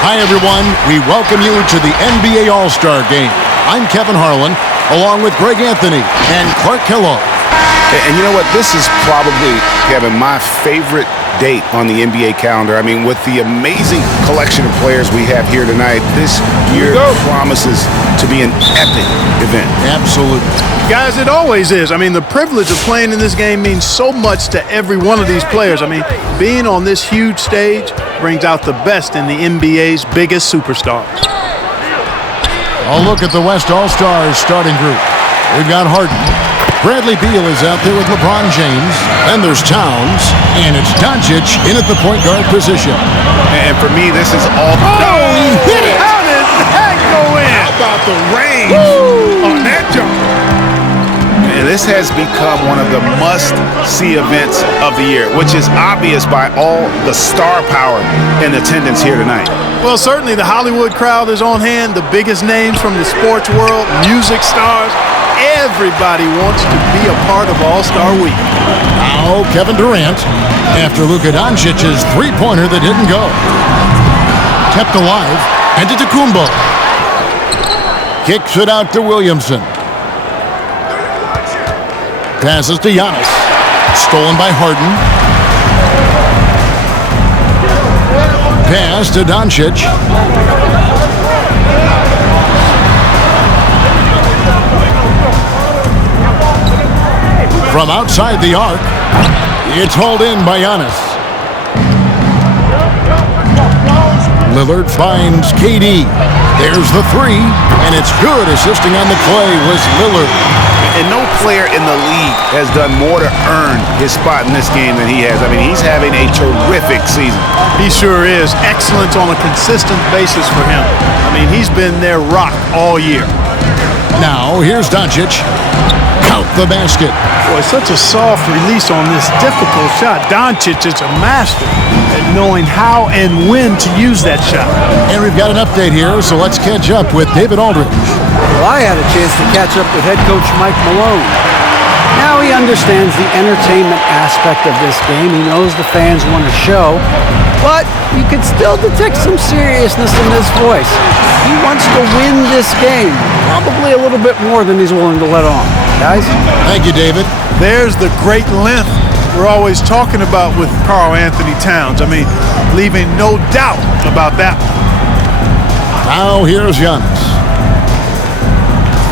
Hi, everyone. We welcome you to the NBA All-Star Game. I'm Kevin Harlan, along with Greg Anthony and Clark Kellogg. And you know what? This is probably, Kevin, my favorite date on the NBA calendar. I mean, with the amazing collection of players we have here tonight, this year promises to be an epic event. Absolutely. Guys, it always is. I mean, the privilege of playing in this game means so much to every one of these players. I mean, being on this huge stage brings out the best in the NBA's biggest superstars. A look at the West All-Stars starting group. We've got Harden. Bradley Beal is out there with LeBron James. Then there's Towns. And it's Doncic in at the point guard position. And for me, this is all... Oh, he hit it! How did that go in? How about the range on that jump? And this has become one of the must-see events of the year, which is obvious by all the star power in attendance here tonight. Well, certainly the Hollywood crowd is on hand, the biggest names from the sports world, music stars. Everybody wants to be a part of All-Star Week. Now Kevin Durant, after Luka Doncic's three-pointer that didn't go. Kept alive, and to Kumbo. Kicks it out to Williamson. Passes to Giannis. Stolen by Harden. Pass to Doncic. From outside the arc, it's hauled in by Giannis. Lillard finds KD. There's the three, and it's good. Assisting on the play was Lillard. And no player in the league has done more to earn his spot in this game than he has. I mean, he's having a terrific season. He sure is. Excellence on a consistent basis for him. I mean, he's been their rock all year. Now, here's Doncic. Count the basket. Boy, such a soft release on this difficult shot. Doncic is a master at knowing how and when to use that shot. And we've got an update here, so let's catch up with David Aldridge. Well, I had a chance to catch up with head coach Mike Malone. Now he understands the entertainment aspect of this game. He knows the fans want a show, but you can still detect some seriousness in his voice. He wants to win this game, probably a little bit more than he's willing to let on. Guys? Thank you, David. There's the great length we're always talking about with Karl Anthony Towns. I mean, leaving no doubt about that one. Now here's Giannis.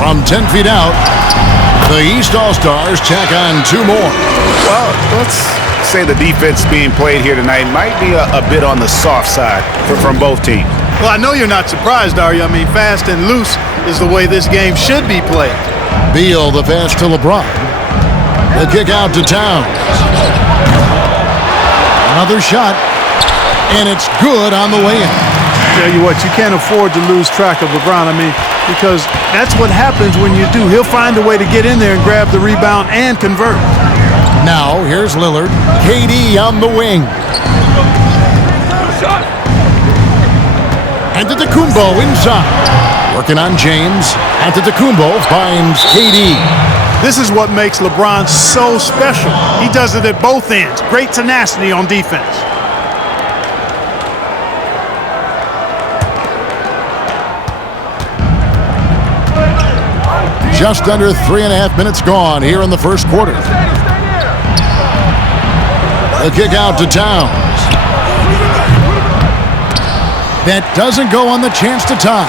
From 10 feet out, the East All-Stars tack on two more. Well, let's say the defense being played here tonight might be a bit on the soft side from both teams. Well, I know you're not surprised, are you? I mean, fast and loose is the way this game should be played. Beal, the pass to LeBron. The kick out to Towns. Another shot, and it's good on the way in. Tell you what, you can't afford to lose track of LeBron. I mean, because that's what happens when you do. He'll find a way to get in there and grab the rebound and convert. Now, here's Lillard. KD on the wing. Antetokounmpo inside. Working on James. Antetokounmpo finds KD. This is what makes LeBron so special. He does it at both ends. Great tenacity on defense. Just under 3.5 minutes gone here in the first quarter. The kick out to Towns. That doesn't go on the chance to tie.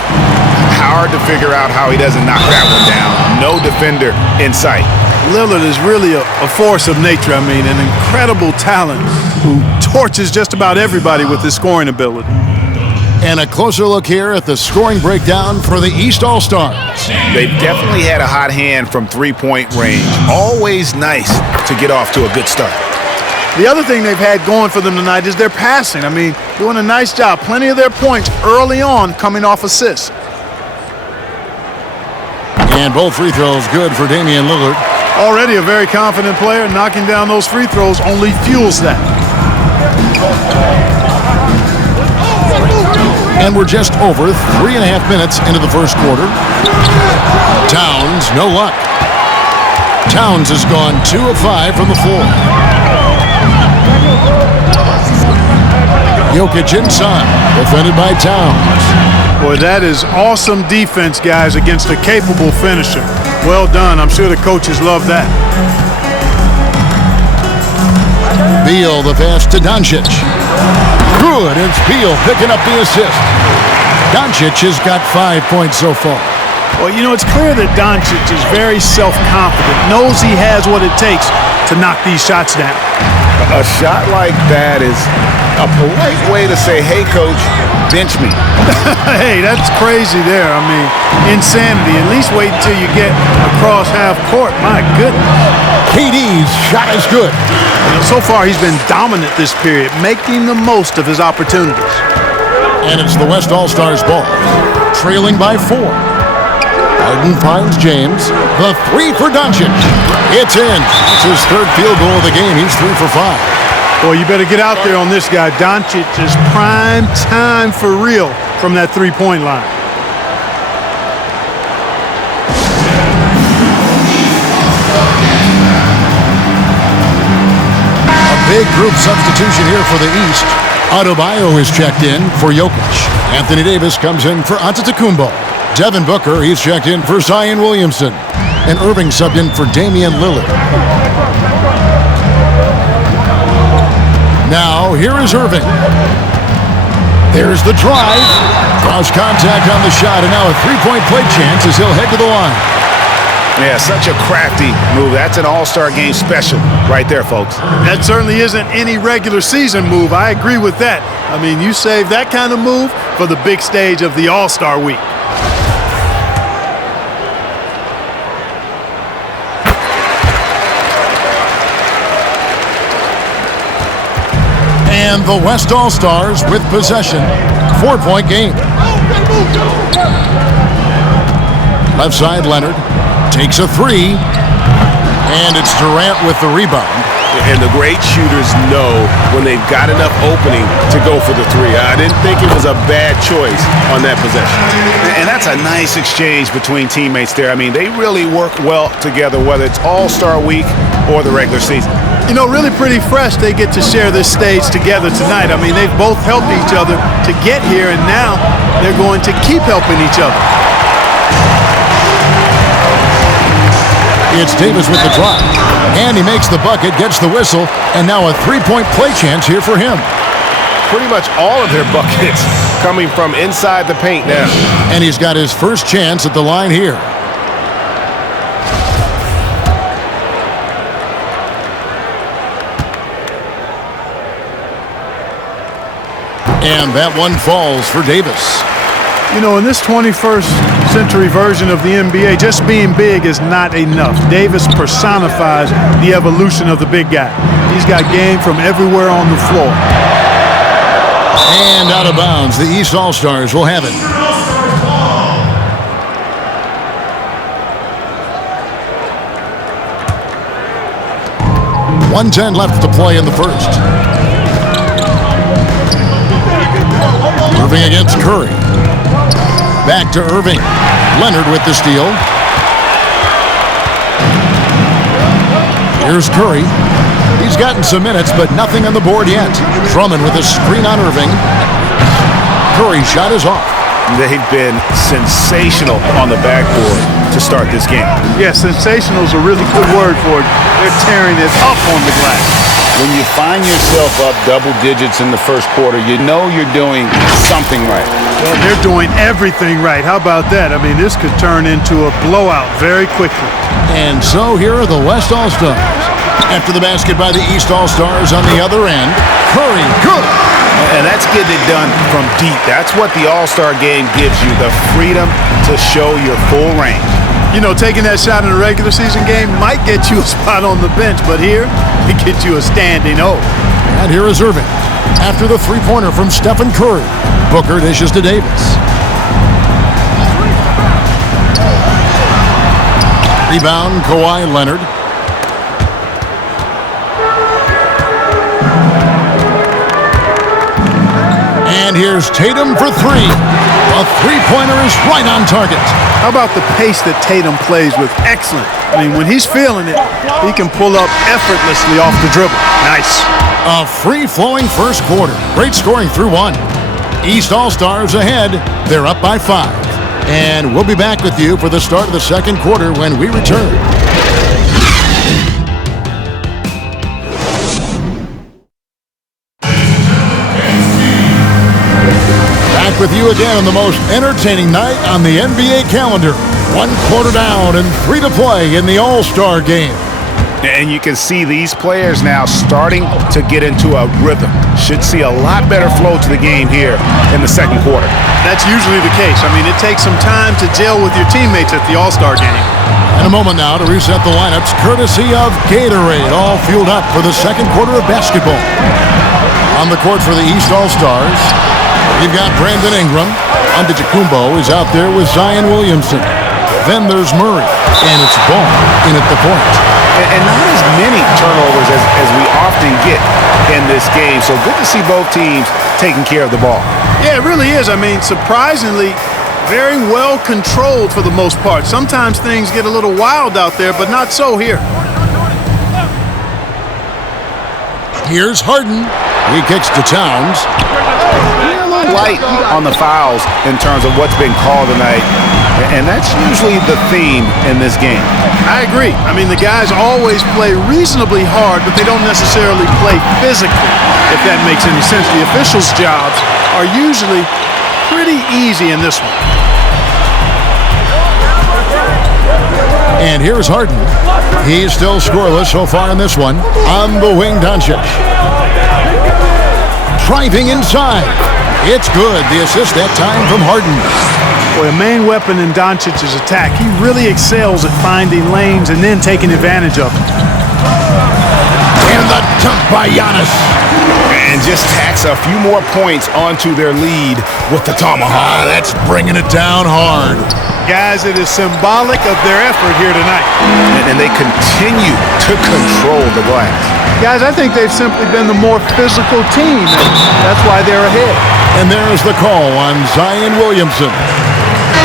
Hard to figure out how he doesn't knock that one down. No defender in sight. Lillard is really a force of nature. I mean, an incredible talent who torches just about everybody with his scoring ability. And a closer look here at the scoring breakdown for the East All-Stars. They've definitely had a hot hand from three-point range. Always nice to get off to a good start. The other thing they've had going for them tonight is their passing. I mean, doing a nice job. Plenty of their points early on coming off assists. And both free throws good for Damian Lillard. Already a very confident player. Knocking down those free throws only fuels that. And we're just over 3.5 minutes into the first quarter. Towns, no luck. Towns has gone 2 of 5 from the floor. Jokic inside, defended by Towns. Boy, that is awesome defense, guys, against a capable finisher. Well done. I'm sure the coaches love that. Beal, the pass to Doncic. Good, it's Beal picking up the assist. Doncic has got 5 points so far. Well, you know, it's clear that Doncic is very self-confident, knows he has what it takes to knock these shots down. A shot like that is a polite way to say, hey, coach, bench me. Hey, that's crazy there. I mean, insanity. At least wait until you get across half court. My goodness. KD's shot is good. You know, so far, he's been dominant this period, making the most of his opportunities. And it's the West All-Stars ball, trailing by 4. Harden finds James. The three for Doncic. It's in. It's his third field goal of the game. He's 3 for 5. Boy, you better get out there on this guy. Doncic is prime time for real from that three-point line. A big group substitution here for the East. Adebayo is checked in for Jokic. Anthony Davis comes in for Antetokounmpo. Devin Booker, he's checked in for Zion Williamson. And Irving subbed in for Damian Lillard. Now, here is Irving. There's the drive. Cross contact on the shot, and now a three-point play chance as he'll head to the line. Yeah, such a crafty move. That's an all-star game special right there, folks. That certainly isn't any regular season move. I agree with that. I mean, you save that kind of move for the big stage of the All-Star Week. And the West All-Stars with possession. 4-point game. Left side, Leonard takes a three. And it's Durant with the rebound. And the great shooters know when they've got enough opening to go for the three. I didn't think it was a bad choice on that possession. And that's a nice exchange between teammates there. I mean, they really work well together, whether it's All-Star Week or the regular season. You know, really pretty fresh they get to share this stage together tonight. I mean, they've both helped each other to get here, and now they're going to keep helping each other. It's Davis with the drive. And he makes the bucket, gets the whistle, and now a three-point play chance here for him. Pretty much all of their buckets coming from inside the paint now. And he's got his first chance at the line here. And that one falls for Davis. You know, in this 21st century version of the NBA, just being big is not enough. Davis personifies the evolution of the big guy. He's got game from everywhere on the floor. And out of bounds, the East All-Stars will have it. .110 left to play in the first. Irving against Curry. Back to Irving. Leonard with the steal. Here's Curry. He's gotten some minutes, but nothing on the board yet. Drummond with a screen on Irving. Curry's shot is off. They've been sensational on the backboard to start this game. Yeah, sensational is a really good word for it. They're tearing it up on the glass. When you find yourself up double digits in the first quarter, you know you're doing something right. Well, they're doing everything right. How about that? I mean, this could turn into a blowout very quickly. And so here are the West All-Stars. After the basket by the East All-Stars on the other end, Curry, good. And that's getting it done from deep. That's what the All-Star game gives you, the freedom to show your full range. You know, taking that shot in a regular season game might get you a spot on the bench, but here, it gets you a standing O. And here is Irving. After the three-pointer from Stephen Curry, Booker dishes to Davis. Rebound, Kawhi Leonard. And here's Tatum for three. A three-pointer is right on target. How about the pace that Tatum plays with? Excellent. I mean, when he's feeling it, he can pull up effortlessly off the dribble. Nice. A free-flowing first quarter. Great scoring through one. East All-Stars ahead. They're up by 5. And we'll be back with you for the start of the second quarter when we return. Back with you again on the most entertaining night on the NBA calendar. 1 quarter down and 3 to play in the All-Star game. And you can see these players now starting to get into a rhythm. Should see a lot better flow to the game here in the second quarter. That's usually the case. I mean, it takes some time to gel with your teammates at the All-Star game. In a moment now to reset the lineups, courtesy of Gatorade, all fueled up for the second quarter of basketball. On the court for the East All-Stars, you've got Brandon Ingram. Antetokounmpo is out there with Zion Williamson. Then there's Murray, and it's Ball in at the point. And not as many turnovers as we often get in this game. So good to see both teams taking care of the ball. Yeah, it really is. I mean, surprisingly, very well controlled for the most part. Sometimes things get a little wild out there, but not so here. Here's Harden. He kicks to Towns. A little light on the fouls in terms of what's been called tonight. And that's usually the theme in this game. I agree. I mean, the guys always play reasonably hard, but they don't necessarily play physically, if that makes any sense. The officials' jobs are usually pretty easy in this one. And here's Harden. He's still scoreless so far in this one. On the wing, Doncic. Driving inside. It's good. The assist that time from Harden. Boy, a main weapon in Doncic's attack. He really excels at finding lanes and then taking advantage of it. And the dunk by Giannis. And just tacks a few more points onto their lead with the tomahawk. That's bringing it down hard. Guys, it is symbolic of their effort here tonight. And they continue to control the glass. Guys, I think they've simply been the more physical team, and that's why they're ahead. And there's the call on Zion Williamson.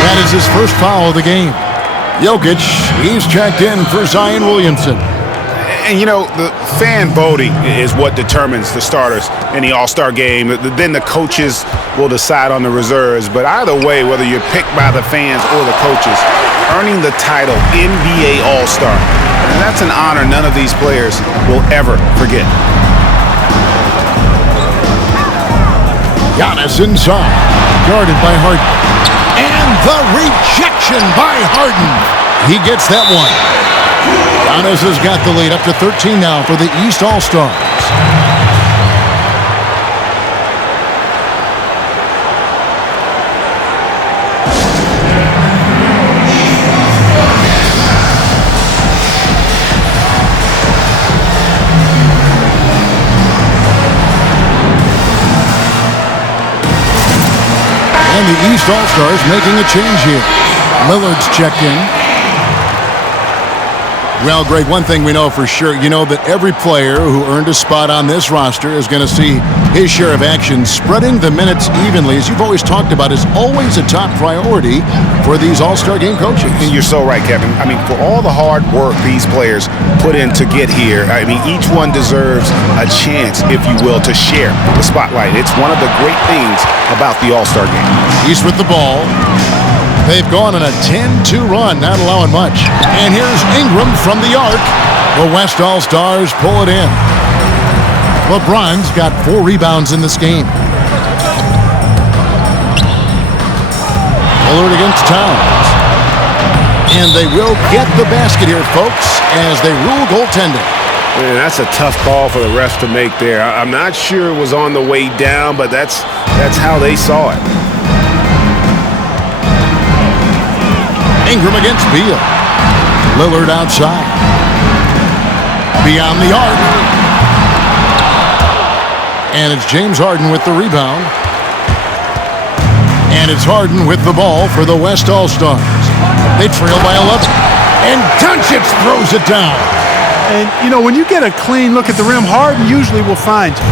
That is his first foul of the game. Jokic, he's checked in for Zion Williamson. And, you know, the fan voting is what determines the starters in the All-Star game. Then the coaches will decide on the reserves. But either way, whether you're picked by the fans or the coaches, earning the title NBA All-Star, and that's an honor none of these players will ever forget. Giannis inside, guarded by Harden. And the rejection by Harden. He gets that one. Giannis has got the lead up to 13 now for the East All-Stars. And the East All-Stars making a change here. Lillard's checked in. Well, Greg, one thing we know for sure, you know that every player who earned a spot on this roster is going to see his share of action. Spreading the minutes evenly, as you've always talked about, is always a top priority for these All-Star game coaches. And you're so right, Kevin. I mean, for all the hard work these players put in to get here, I mean, each one deserves a chance, if you will, to share the spotlight. It's one of the great things about the All-Star game. East with the ball. They've gone on a 10-2 run, not allowing much. And here's Ingram from the arc. The West All-Stars pull it in. LeBron's got 4 rebounds in this game. Lillard against Towns. And they will get the basket here, folks, as they rule goaltending. Man, that's a tough call for the refs to make there. I'm not sure it was on the way down, but that's how they saw it. Ingram against Beal. Lillard outside. Beyond the arc. And it's James Harden with the rebound. And it's Harden with the ball for the West All-Stars. They trail by 11. And Doncic throws it down. And, you know, when you get a clean look at the rim, Harden usually will find you.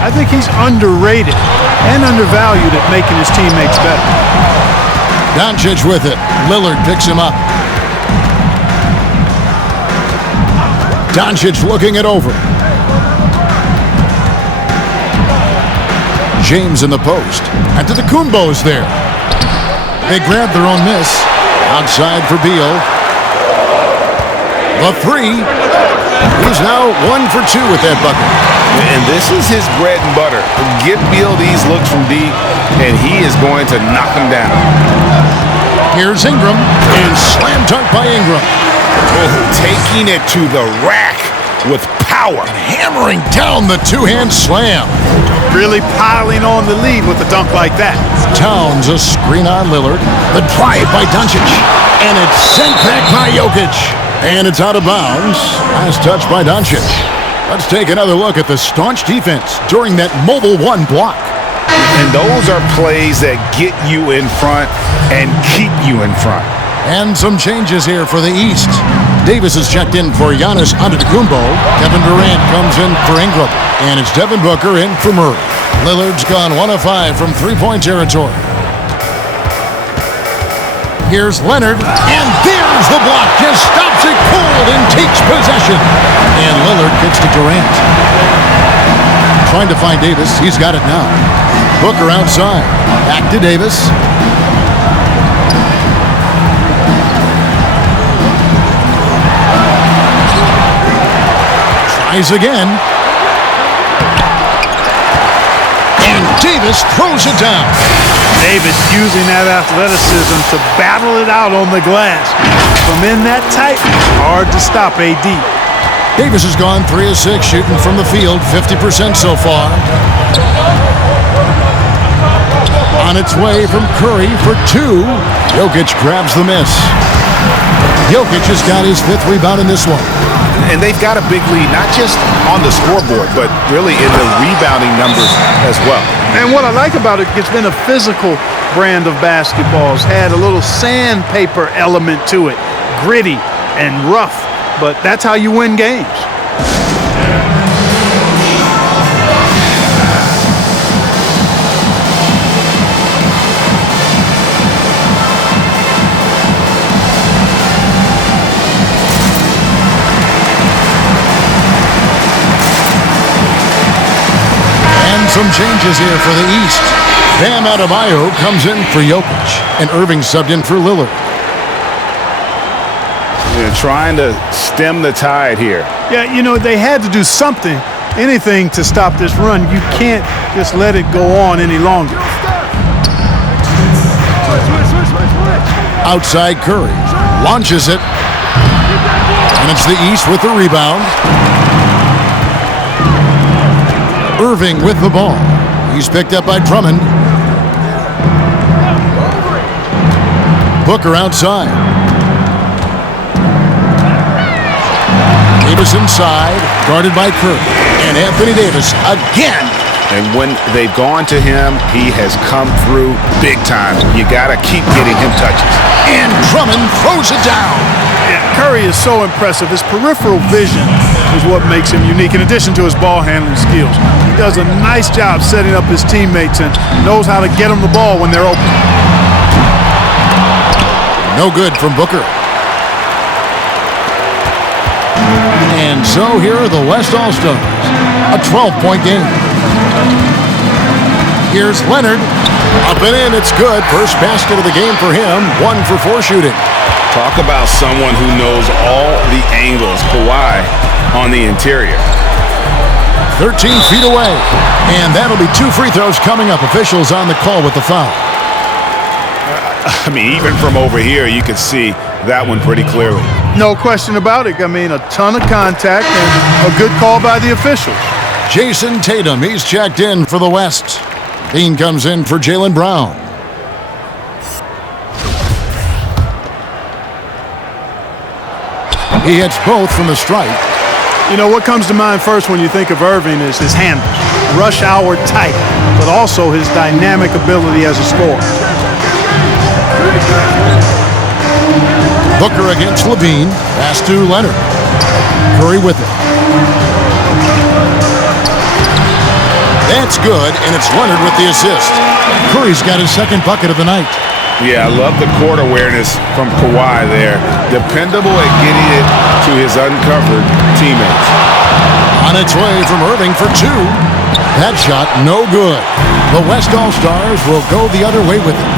I think he's underrated and undervalued at making his teammates better. Doncic with it. Lillard picks him up. Doncic looking it over. James in the post. Antetokounmpo's there. They grab their own miss. Outside for Beal. The three. He's now 1 for 2 with that bucket. And this is his bread and butter. Give Beal these looks from deep, and he is going to knock them down. Here's Ingram, and slam dunk by Ingram. Oh, taking it to the rack with power. Hammering down the two-hand slam. Really piling on the lead with a dunk like that. Towns a screen on Lillard. The drive by Doncic. And it's sent back by Jokic. And it's out of bounds. Last touch by Doncic. Let's take another look at the staunch defense during that mobile one block. And those are plays that get you in front and keep you in front. And some changes here for the East. Davis is checked in for Giannis Antetokounmpo. Kevin Durant comes in for Ingram. And it's Devin Booker in for Murray. Lillard's gone 1 of 5 from three-point territory. Here's Leonard, and there's the block. Just stops it cold and takes possession. And Lillard kicks to Durant. Trying to find Davis. He's got it now. Booker outside. Back to Davis. Tries again. And Davis throws it down. Davis using that athleticism to battle it out on the glass. From in that tight, hard to stop AD. Davis has gone 3 of 6 shooting from the field, 50% so far. On its way from Curry for 2. Jokic grabs the miss. Jokic has got his 5th rebound in this one. And they've got a big lead, not just on the scoreboard, but really in the rebounding numbers as well. And what I like about it, it's been a physical brand of basketball. It's had a little sandpaper element to it, gritty and rough, but that's how you win games. Some changes here for the East. Bam Adebayo comes in for Jokic, and Irving subbed in for Lillard. They're trying to stem the tide here. Yeah, you know, they had to do something, anything to stop this run. You can't just let it go on any longer. Outside Curry. Launches it. And it's the East with the rebound. Irving with the ball. He's picked up by Drummond. Booker outside. Davis inside, guarded by Curry. And Anthony Davis again. And when they've gone to him, he has come through big time. You got to keep getting him touches. And Drummond throws it down. Yeah, Curry is so impressive. His peripheral vision is what makes him unique, in addition to his ball handling skills. He does a nice job setting up his teammates and knows how to get them the ball when they're open. No good from Booker. And so here are the West All-Stars. A 12-point game. Here's Leonard. Up and in, it's good. First basket of the game for him. 1 for 4 shooting. Talk about someone who knows all the angles. Kawhi on the interior. 13 feet away. And that'll be 2 free throws coming up. Officials on the call with the foul. I mean, even from over here, you can see that one pretty clearly. No question about it. I mean, a ton of contact and a good call by the officials. Jason Tatum, he's checked in for the West. Dean comes in for Jaylen Brown. He hits both from the stripe. You know, what comes to mind first when you think of Irving is his handle. Rush hour tight, but also his dynamic ability as a scorer. Booker against Levine. Pass to Leonard. Curry with it. That's good, and it's Leonard with the assist. Curry's got his second bucket of the night. Yeah, I love the court awareness from Kawhi there. Dependable at getting it to his uncovered teammates. On its way from Irving for two. That shot, no good. The West All-Stars will go the other way with it.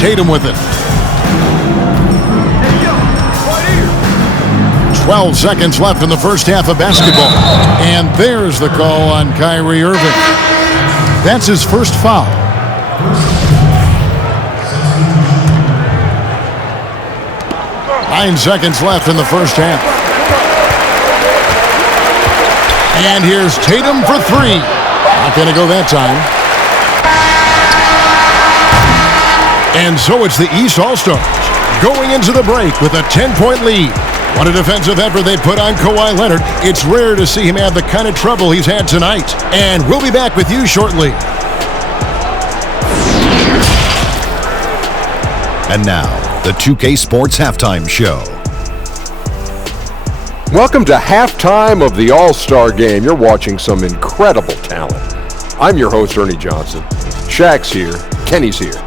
Tatum with it. 12 seconds left in the first half of basketball. And there's the call on Kyrie Irving. That's his first foul. Nine seconds left in the first half. And here's Tatum for three. Not going to go that time. And so it's the East All-Stars going into the break with a 10-point lead. What a defensive effort they put on Kawhi Leonard. It's rare to see him have the kind of trouble he's had tonight. And we'll be back with you shortly. And now, the 2K Sports Halftime Show. Welcome to halftime of the All-Star Game. You're watching some incredible talent. I'm your host, Ernie Johnson. Shaq's here. Kenny's here.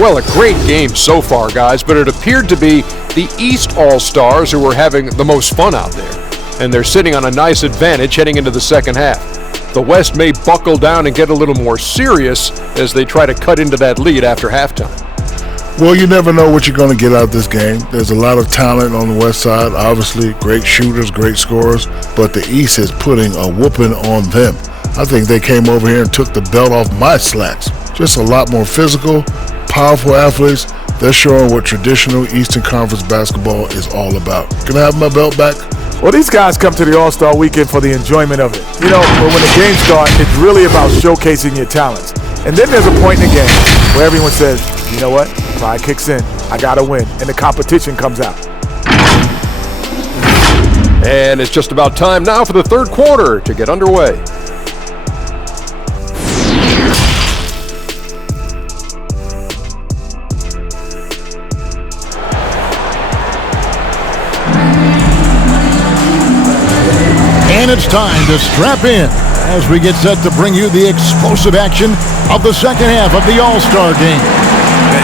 Well, a great game so far, guys, but it appeared to be the East All-Stars who were having the most fun out there. And they're sitting on a nice advantage heading into the second half. The West may buckle down and get a little more serious as they try to cut into that lead after halftime. Well, you never know what you're going to get out of this game. There's a lot of talent on the West side, obviously, great shooters, great scorers, but the East is putting a whooping on them. I think they came over here and took the belt off my slacks. Just a lot more physical, powerful athletes. They're showing what traditional Eastern Conference basketball is all about. Can I have my belt back? Well, these guys come to the All-Star Weekend for the enjoyment of it. You know, but when the games start, it's really about showcasing your talents. And then there's a point in the game where everyone says, you know what? Pride kicks in. I got to win. And the competition comes out. And it's just about time now for the third quarter to get underway. And it's time to strap in as we get set to bring you the explosive action of the second half of the All-Star Game.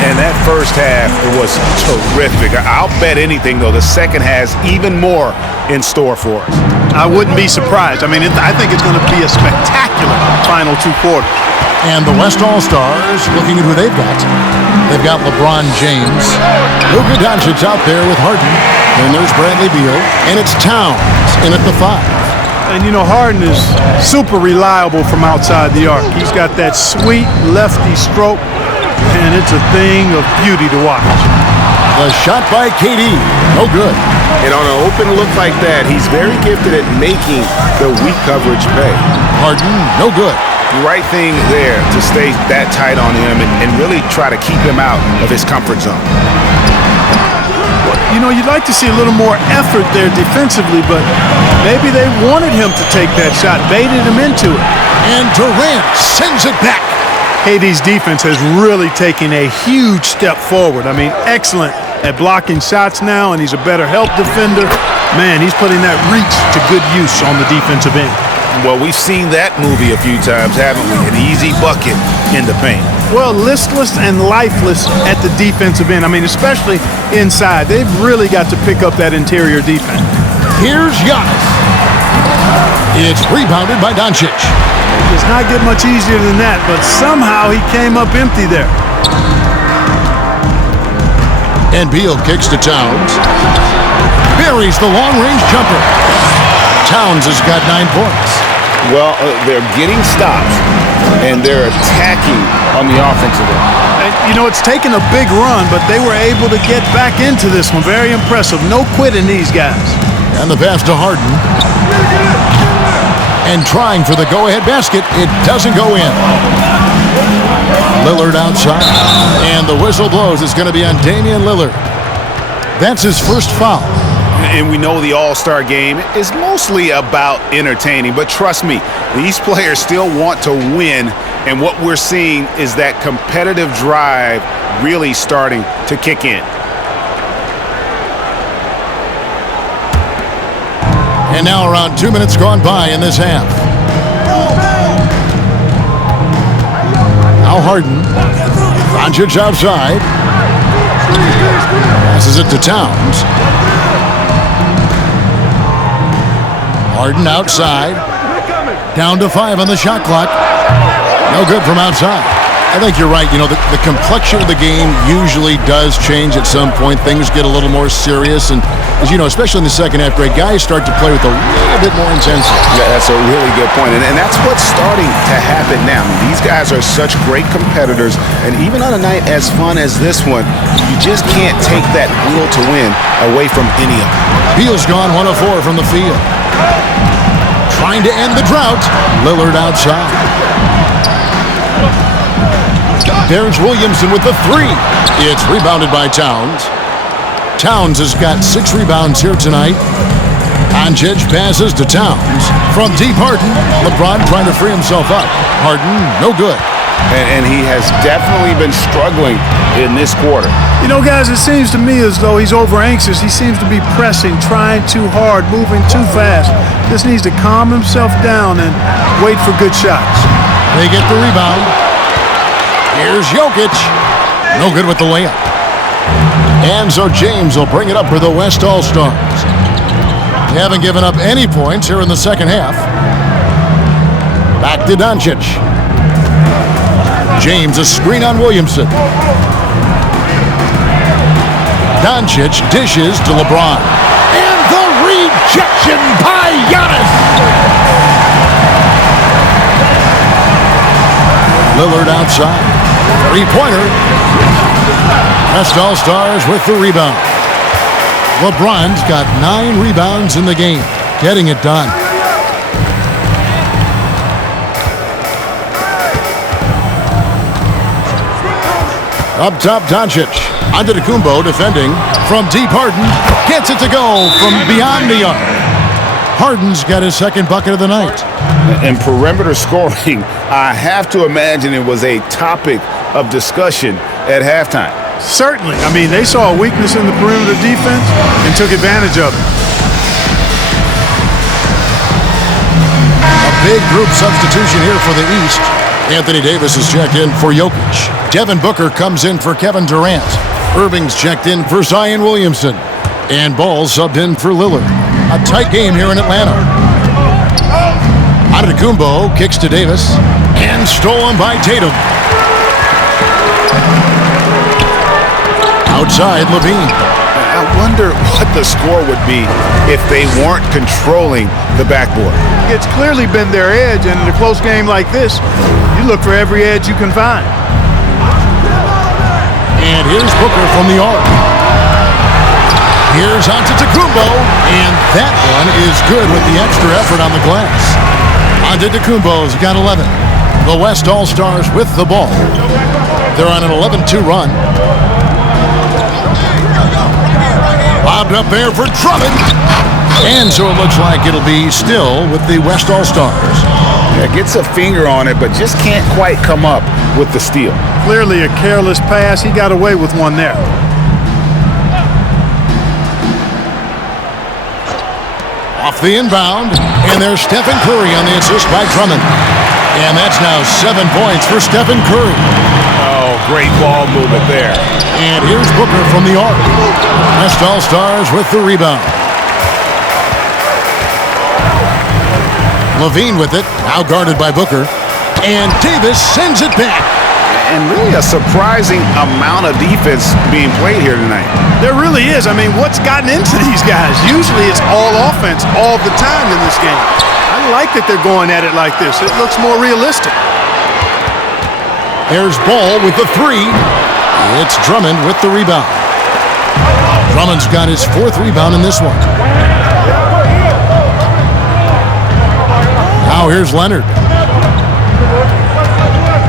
And that first half was terrific. I'll bet anything, though, the second has even more in store for us. I wouldn't be surprised. I mean, I think it's going to be a spectacular final two quarters. And the West All-Stars, looking at who they've got. They've got LeBron James. Luka Doncic's out there with Harden. And there's Bradley Beal. And it's Towns in at the 5. And, you know, Harden is super reliable from outside the arc. He's got that sweet lefty stroke, and it's a thing of beauty to watch. The shot by KD, no good. And on an open look like that, he's very gifted at making the weak coverage pay. Harden, no good. The right thing there to stay that tight on him and really try to keep him out of his comfort zone. You know, you'd like to see a little more effort there defensively, but maybe they wanted him to take that shot, baited him into it. And Durant sends it back. KD's defense has really taken a huge step forward. I mean, excellent at blocking shots now, and he's a better help defender. Man, he's putting that reach to good use on the defensive end. Well, we've seen that movie a few times, haven't we? An easy bucket in the paint. Well, listless and lifeless at the defensive end. I mean, especially inside. They've really got to pick up that interior defense. Here's Giannis. It's rebounded by Doncic. It does not get much easier than that, but somehow he came up empty there. And Beal kicks to Towns. Buries the long-range jumper. Towns has got 9 points. Well, they're getting stops, and they're attacking on the offensive end. And, you know, it's taken a big run, but they were able to get back into this one. Very impressive. No quitting these guys. And the pass to Harden. And trying for the go-ahead basket. It doesn't go in. Lillard outside. And the whistle blows. It's going to be on Damian Lillard. That's his first foul. And we know the All-Star Game is mostly about entertaining, but trust me, these players still want to win, and what we're seeing is that competitive drive really starting to kick in. And now around 2 minutes gone by in this half. Now Harden. Doncic outside. Passes it to Towns. Harden outside. Down to 5 on the shot clock. No good from outside. I think you're right. You know, the complexion of the game usually does change at some point. Things get a little more serious. And, as you know, especially in the second half break, guys start to play with a little bit more intensity. Yeah, that's a really good point. And that's what's starting to happen now. These guys are such great competitors. And even on a night as fun as this one, you just can't take that will to win away from any of them. Beal's gone 1 of 4 from the field. Trying to end the drought. Lillard outside. There's Williamson with the 3. It's rebounded by Towns. Towns has got 6 rebounds here tonight. Doncic passes to Towns. From deep Harden. LeBron trying to free himself up. Harden, no good. And he has definitely been struggling in this quarter. You know, guys, it seems to me as though he's over-anxious. He seems to be pressing, trying too hard, moving too fast. Just needs to calm himself down and wait for good shots. They get the rebound. Here's Jokic. No good with the layup. And so James will bring it up for the West All-Stars. They haven't given up any points here in the second half. Back to Doncic. James, a screen on Williamson. Doncic dishes to LeBron. And the rejection by Giannis. Lillard outside. Three-pointer. West All-Stars with the rebound. LeBron's got 9 rebounds in the game, getting it done. Up top, Doncic. Antetokounmpo defending. From deep, Harden gets it to go from beyond the arc. Harden's got his second bucket of the night. And perimeter scoring, I have to imagine it was a topic of discussion at halftime. Certainly. I mean, they saw a weakness in the perimeter defense and took advantage of it. A big group substitution here for the East. Anthony Davis is checked in for Jokic. Devin Booker comes in for Kevin Durant. Irving's checked in for Zion Williamson. And Ball subbed in for Lillard. A tight game here in Atlanta. Antetokounmpo kicks to Davis. And stolen by Tatum. Outside, Levine. I wonder what the score would be if they weren't controlling the backboard. It's clearly been their edge, and in a close game like this, you look for every edge you can find. And here's Booker from the arc. Here's Antetokounmpo, and that one is good with the extra effort on the glass. Antetokounmpo's got 11. The West All-Stars with the ball. They're on an 11-2 run. Lobbed up there for Drummond. And so it looks like it'll be still with the West All-Stars. Yeah, gets a finger on it, but just can't quite come up with the steal. Clearly a careless pass. He got away with one there. Off the inbound, and there's Stephen Curry on the assist by Drummond. And that's now 7 points for Stephen Curry. Oh, great ball movement there. And here's Booker from the arc. West All-Stars with the rebound. Levine with it, now guarded by Booker. And Davis sends it back. And really a surprising amount of defense being played here tonight. There really is. I mean, what's gotten into these guys? Usually it's all offense all the time in this game. I like that they're going at it like this. It looks more realistic. There's Ball with the 3. It's Drummond with the rebound. Drummond's got his 4th rebound in this one. Now here's Leonard.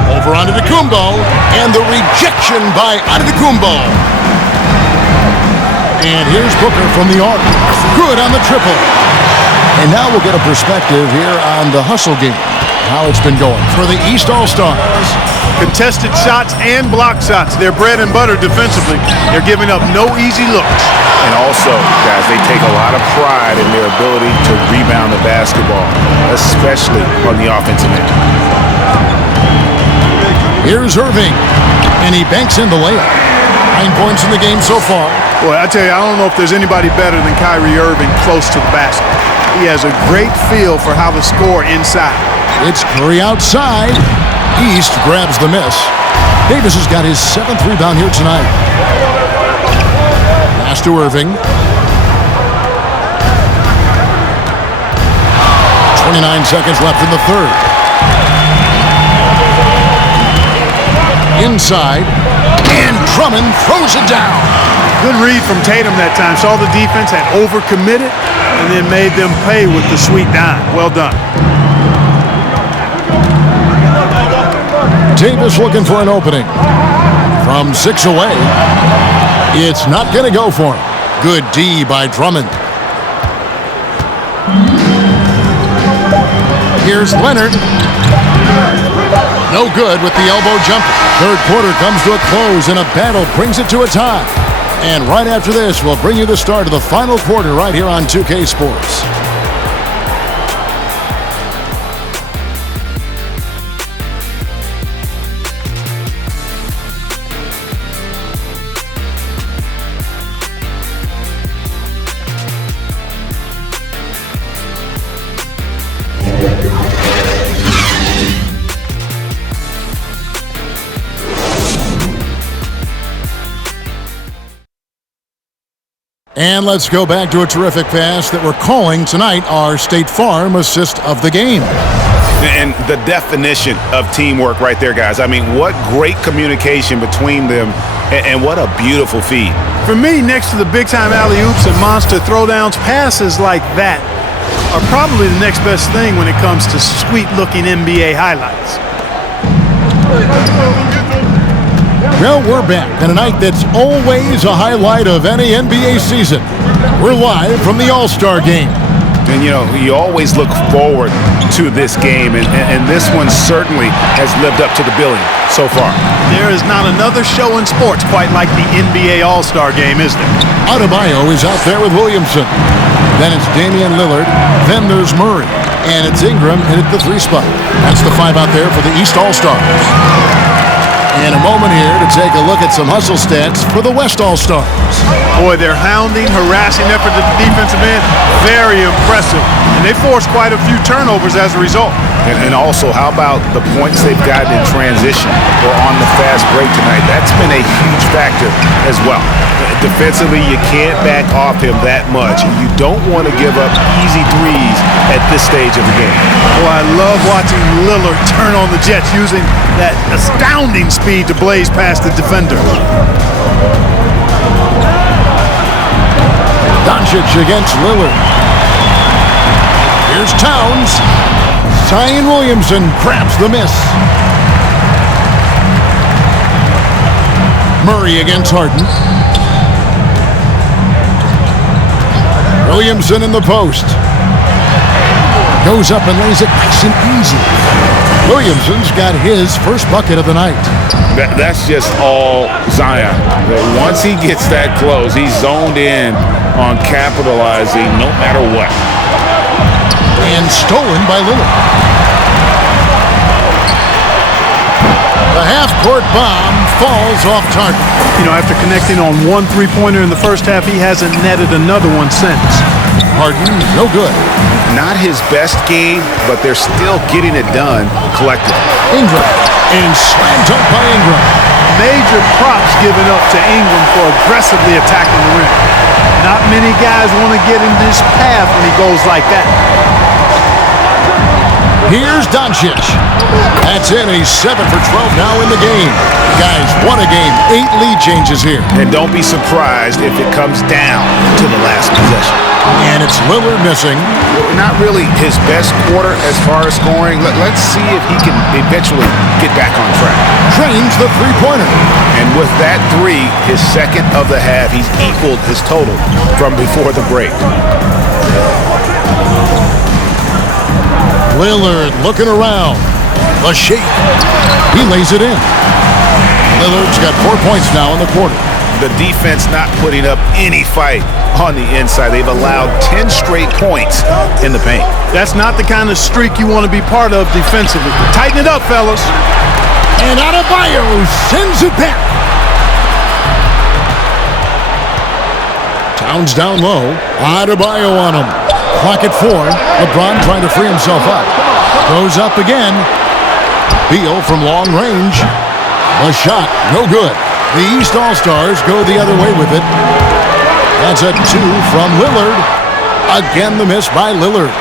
Over Antetokounmpo, and the rejection by Antetokounmpo. And here's Booker from the arc. Good on the triple. And now we'll get a perspective here on the hustle game, how it's been going for the East All-Stars. Contested shots and block shots. They're bread and butter defensively. They're giving up no easy looks. And also, guys, they take a lot of pride in their ability to rebound the basketball, especially on the offensive end. Here's Irving, and he banks in the layup. 9 points in the game so far. Boy, I tell you, I don't know if there's anybody better than Kyrie Irving close to the basket. He has a great feel for how to score inside. It's Curry outside. East grabs the miss. Davis has got his 7th rebound here tonight. Pass to Irving. 29 seconds left in the third. Inside, and Drummond throws it down. Good read from Tatum that time. Saw the defense had overcommitted and then made them pay with the sweet dime. Well done. Davis looking for an opening. From 6 away, it's not going to go for him. Good D by Drummond. Here's Leonard. No good with the elbow jumper. Third quarter comes to a close, and a battle brings it to a tie. And right after this, we'll bring you the start of the final quarter right here on 2K Sports. And let's go back to a terrific pass that we're calling tonight our State Farm assist of the game. And the definition of teamwork right there, guys. I mean, what great communication between them, and what a beautiful feed. For me, next to the big-time alley-oops and monster throwdowns, passes like that are probably the next best thing when it comes to sweet-looking NBA highlights. Well, we're back on a night that's always a highlight of any NBA season. We're live from the All-Star Game. And, you know, you always look forward to this game, and this one certainly has lived up to the billing so far. There is not another show in sports quite like the NBA All-Star Game, is there? Adebayo is out there with Williamson. Then it's Damian Lillard. Then there's Murray. And it's Ingram in at the 3 spot. That's the 5 out there for the East All-Stars. And a moment here to take a look at some hustle stats for the West All-Stars. Boy, their hounding, harassing effort at the defensive end, very impressive. And they forced quite a few turnovers as a result. And also, how about the points they've gotten in transition or on the fast break tonight? That's been a huge factor as well. Defensively, you can't back off him that much. You don't want to give up easy threes at this stage of the game. Well, I love watching Lillard turn on the Jets using that astounding speed to blaze past the defenders. Doncic against Lillard. Here's Towns. Zion Williamson grabs the miss. Murray against Harden. Williamson in the post. Goes up and lays it nice and easy. Williamson's got his first bucket of the night. That's just all Zion. Once he gets that close, he's zoned in on capitalizing no matter what. And stolen by Lillard. The half-court bomb falls off target. You know, after connecting on 1 3-pointer in the first half, he hasn't netted another one since. Harden, no good. Not his best game, but they're still getting it done collectively. Ingram, and slam dunk by Ingram. Major props given up to Ingram for aggressively attacking the rim. Not many guys want to get in this path when he goes like that. Here's Doncic. That's in. He's 7 for 12 now in the game. Guys, what a game. 8 lead changes here. And don't be surprised if it comes down to the last possession. And it's Lillard missing. Not really his best quarter as far as scoring. Let's see if he can eventually get back on track. Drains the three-pointer. And with that 3, his second of the half, he's equaled his total from before the break. Lillard looking around. The shake. He lays it in. Lillard's got 4 points now in the quarter. The defense not putting up any fight on the inside. They've allowed 10 straight points in the paint. That's not the kind of streak you want to be part of defensively. Tighten it up, fellas. And Adebayo sends it back. Towns down low. Adebayo on him. Clock at 4. LeBron trying to free himself up. Goes up again. Beal from long range. A shot, no good. The East All-Stars go the other way with it. That's a 2 from Lillard. Again, the miss by Lillard.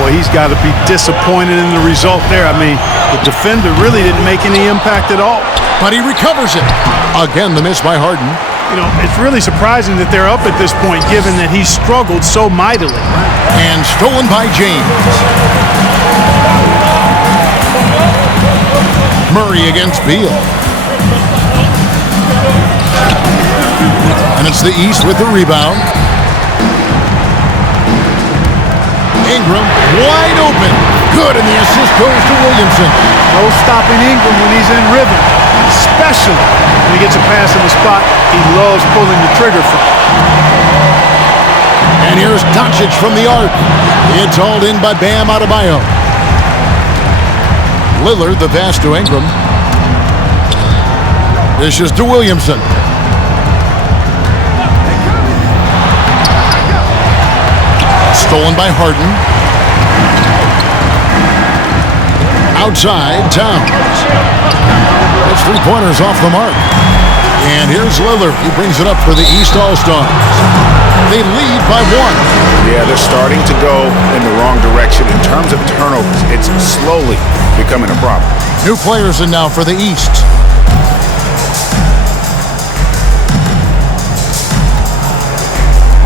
Boy, he's got to be disappointed in the result there. I mean, the defender really didn't make any impact at all. But he recovers it. Again, the miss by Harden. You know, it's really surprising that they're up at this point, given that he struggled so mightily. And stolen by James. Murray against Beal. And it's the East with the rebound. Ingram wide open. Good, and the assist goes to Williamson. No stopping Ingram when he's in rhythm, especially when he gets a pass in the spot he loves pulling the trigger from. And here's Doncic from the arc. It's hauled in by Bam Adebayo. Lillard, the pass to Ingram. Dishes to Williamson. Stolen by Harden. Outside, Towns. That's 3-pointers off the mark. And here's Lillard. He brings it up for the East All-Stars. They lead by 1. Yeah, they're starting to go in the wrong direction in terms of turnovers. It's slowly becoming a problem. New players in now for the East.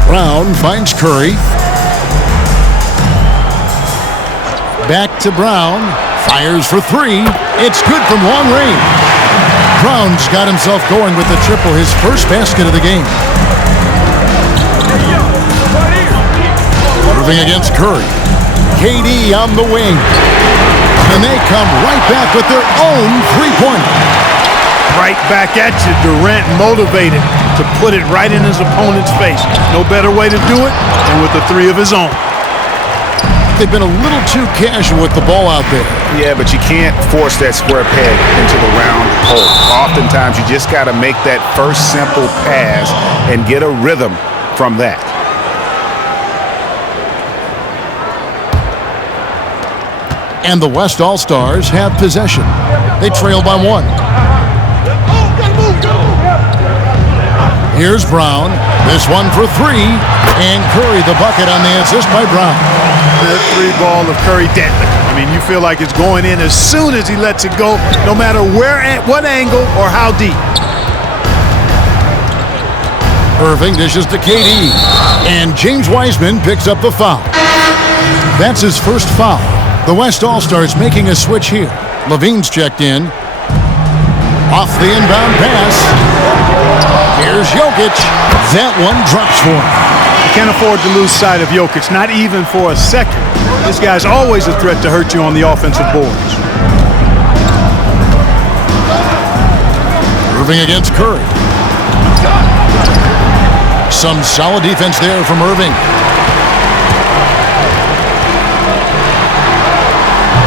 Brown finds Curry. Back to Brown. Fires for 3. It's good from long range. Brown's got himself going with the triple, his first basket of the game. Moving against Curry. KD on the wing. And they come right back with their own three-pointer. Right back at you, Durant motivated to put it right in his opponent's face. No better way to do it than with a 3 of his own. They've been a little too casual with the ball out there. Yeah, but you can't force that square peg into the round hole. Oftentimes, you just got to make that first simple pass and get a rhythm from that. And the West All-Stars have possession. They trail by 1. Here's Brown. This one for 3. And Curry the bucket on the assist by Brown. That 3 ball of Curry deadly. I mean, you feel like it's going in as soon as he lets it go, no matter where, at what angle, or how deep. Irving dishes to KD. And James Wiseman picks up the foul. That's his first foul. The West All-Stars making a switch here. Levine's checked in. Off the inbound pass. Here's Jokic. That one drops for him. You can't afford to lose sight of Jokic, not even for a second. This guy's always a threat to hurt you on the offensive boards. Irving against Curry. Some solid defense there from Irving.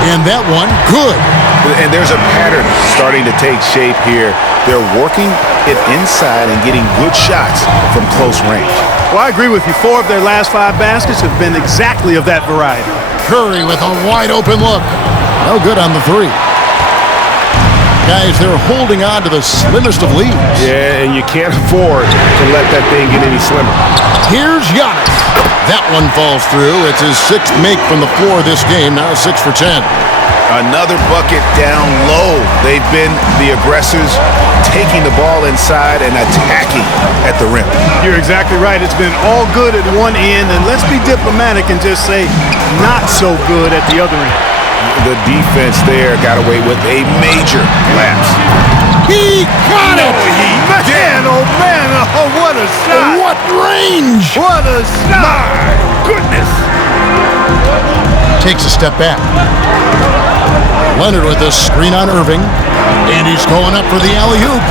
And that one, good. And there's a pattern starting to take shape here. They're working it inside and getting good shots from close range. Well, I agree with you. 4 of their last 5 baskets have been exactly of that variety. Curry with a wide open look. No good on the 3. Guys, they're holding on to the slimmest of leads. Yeah, and you can't afford to let that thing get any slimmer. Here's Giannis. That one falls through. It's his 6th make from the floor this game. Now 6 for 10. Another bucket down low. They've been the aggressors, taking the ball inside and attacking at the rim. You're exactly right. It's been all good at one end, and let's be diplomatic and just say not so good at the other end. The defense there got away with a major lapse. He got it! Man, oh man, oh what a shot! What range! What a shot! My goodness! Takes a step back. Leonard with a screen on Irving. And he's going up for the alley-oop.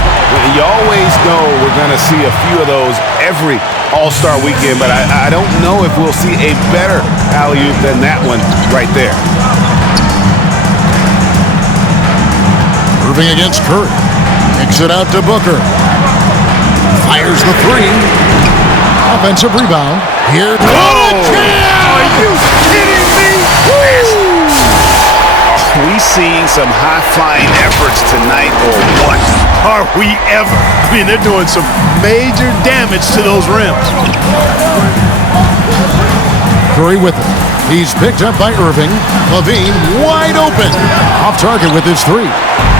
You always know we're going to see a few of those every All-Star weekend, but I don't know if we'll see a better alley-oop than that one right there. Irving against Curry. Kicks it out to Booker. Fires the three. Offensive rebound. Here. Are you kidding me? Are we seeing some high-flying efforts tonight or what? Are we ever? I mean, they're doing some major damage to those rims. Curry with it. He's picked up by Irving. Levine wide open. Off target with his three.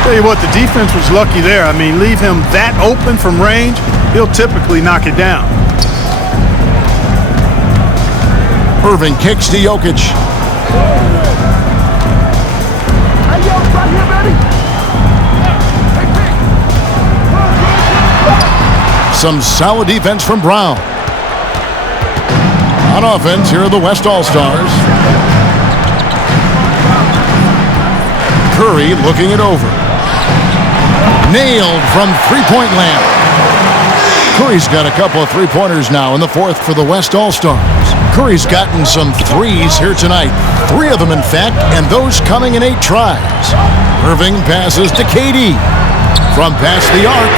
Tell you what, the defense was lucky there. I mean, leave him that open from range, he'll typically knock it down. Irving kicks to Jokic. Some solid defense from Brown. On offense, here are the West All-Stars. Curry looking it over. Nailed from three-point land. Curry's got a couple of three-pointers now in the fourth for the West All-Stars. Curry's gotten some threes here tonight. 3 of them, in fact, and those coming in 8 tries. Irving passes to KD. From past the arc.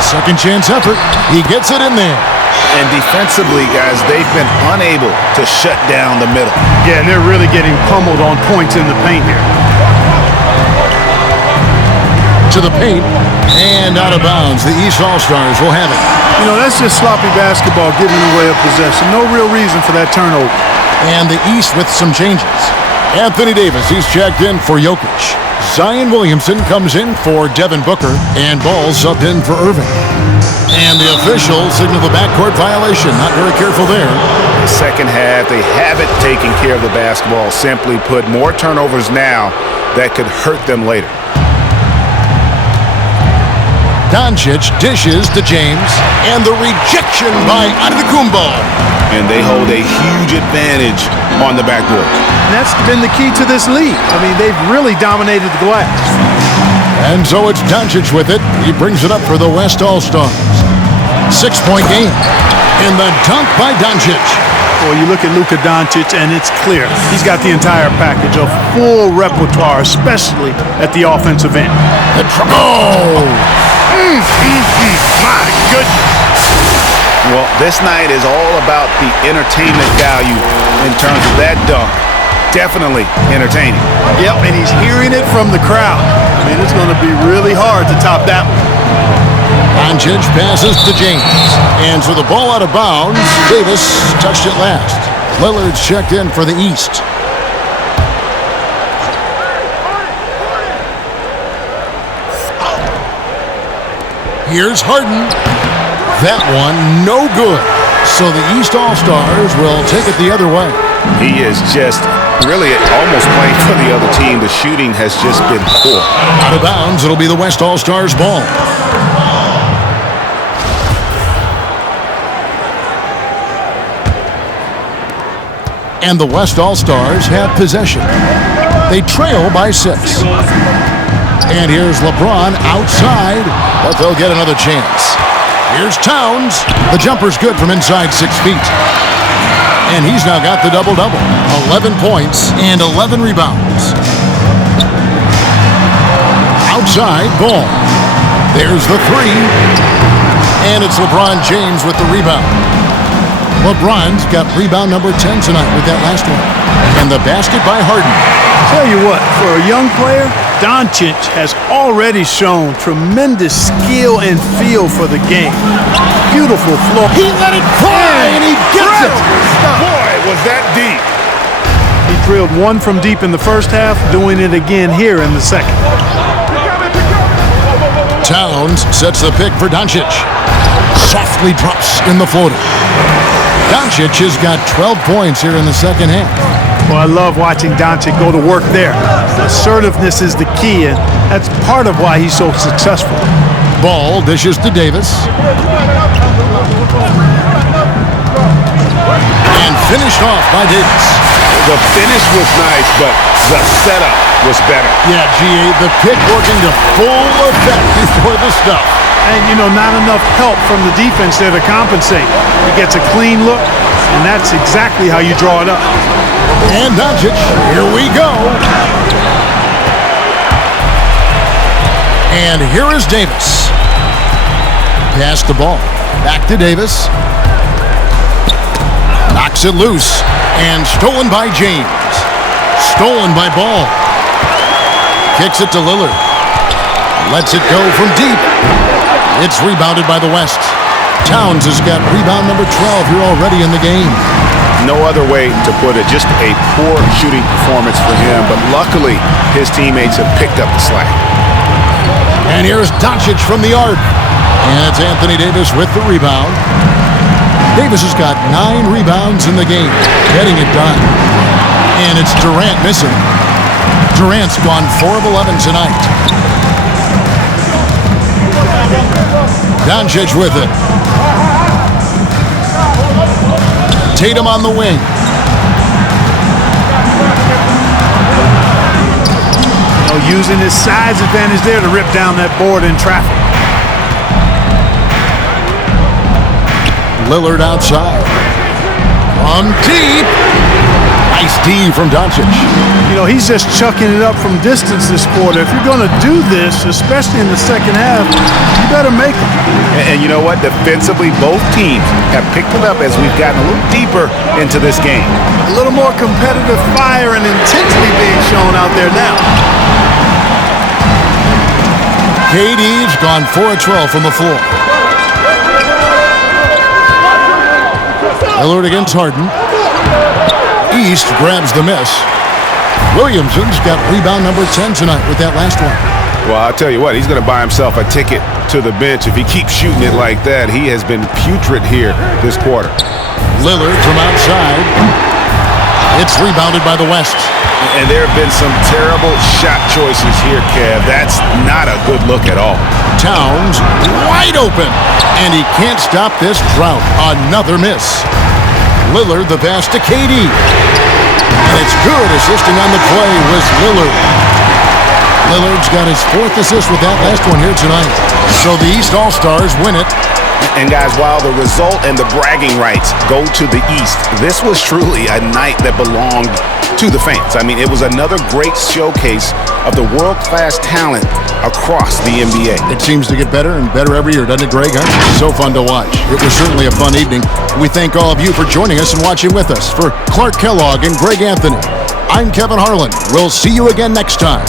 A second chance effort. He gets it in there. And defensively, guys, they've been unable to shut down the middle. Yeah, and they're really getting pummeled on points in the paint here. To the paint and out of bounds. The East All-Stars will have it. You know, that's just sloppy basketball, giving away a possession. No real reason for that turnover. And the East with some changes. Anthony Davis, he's checked in for Jokic. Zion Williamson comes in for Devin Booker, and Ball subbed in for Irving. And the officials signal the backcourt violation. Not very careful there. The second half, they haven't taken care of the basketball. Simply put, more turnovers now that could hurt them later. Doncic dishes to James, and the rejection by Antetokounmpo. And they hold a huge advantage on the backboard. And that's been the key to this league. I mean, they've really dominated the glass. And so it's Doncic with it. He brings it up for the West All-Stars. 6-point game. And the dunk by Doncic. Well, you look at Luka Doncic, and it's clear. He's got the entire package, a full repertoire, especially at the offensive end. My goodness. Well, this night is all about the entertainment value in terms of that dunk. Definitely entertaining. Yep, and he's hearing it from the crowd. I mean, it's going to be really hard to top that one. Doncic passes to James. And so the ball out of bounds. Davis touched it last. Lillard's checked in for the East. Here's Harden. That one, no good. So the East All-Stars will take it the other way. He is just really almost playing for the other team. The shooting has just been poor. Out of bounds, it'll be the West All-Stars ball. And the West All-Stars have possession. They trail by 6. And here's LeBron outside, but they'll get another chance. Here's Towns. The jumper's good from inside 6 feet. And he's now got the double-double. 11 points and 11 rebounds. Outside, Ball. There's the 3. And it's LeBron James with the rebound. LeBron's got rebound number 10 tonight with that last one. And the basket by Harden. Tell you what, for a young player, Doncic has already shown tremendous skill and feel for the game. Beautiful floor. He let it fly, and he gets it. Boy, was that deep. He drilled one from deep in the first half, doing it again here in the second. Towns sets the pick for Doncic. Softly drops in the floater. Doncic has got 12 points here in the second half. Well, I love watching Doncic go to work there. Assertiveness is the key, and that's part of why he's so successful. Ball dishes to Davis. And finished off by Davis. The finish was nice, but the setup was better. Yeah, GA, the pick working to full effect before the stuff. And, not enough help from the defense there to compensate. He gets a clean look, and that's exactly how you draw it up. And Doncic, here we go. And here is Davis. Pass the ball. Back to Davis. Knocks it loose. And stolen by James. Stolen by Ball. Kicks it to Lillard. Lets it go from deep. It's rebounded by the West. Towns has got rebound number 12 here already in the game. No other way to put it. Just a poor shooting performance for him. But luckily, his teammates have picked up the slack. And here's Doncic from the arc. And it's Anthony Davis with the rebound. Davis has got 9 rebounds in the game, getting it done. And it's Durant missing. Durant's gone 4 of 11 tonight. Doncic with it. Tatum on the wing. Using his size advantage there to rip down that board in traffic. Lillard outside. From deep. Nice D from Doncic. He's just chucking it up from distance this quarter. If you're going to do this, especially in the second half, you better make it. And you know what? Defensively, both teams have picked it up as we've gotten a little deeper into this game. A little more competitive fire and intensity being shown out there now. KD's gone 4 of 12 from the floor. Lillard against Harden. East grabs the miss. Williamson's got rebound number 10 tonight with that last one. Well, I'll tell you what, he's going to buy himself a ticket to the bench if he keeps shooting it like that. He has been putrid here this quarter. Lillard from outside. It's rebounded by the West. And there have been some terrible shot choices here, Kev. That's not a good look at all. Towns wide open. And he can't stop this drought. Another miss. Lillard the pass to KD. And it's good. Assisting on the play was Lillard. Lillard's got his 4th assist with that last one here tonight. So the East All-Stars win it. And guys, while the result and the bragging rights go to the East, this was truly a night that belonged to the fans. I mean, it was another great showcase of the world-class talent across the NBA. It seems to get better and better every year, doesn't it, Greg? Huh? So fun to watch. It was certainly a fun evening. We thank all of you for joining us and watching with us. For Clark Kellogg and Greg Anthony, I'm Kevin Harlan. We'll see you again next time.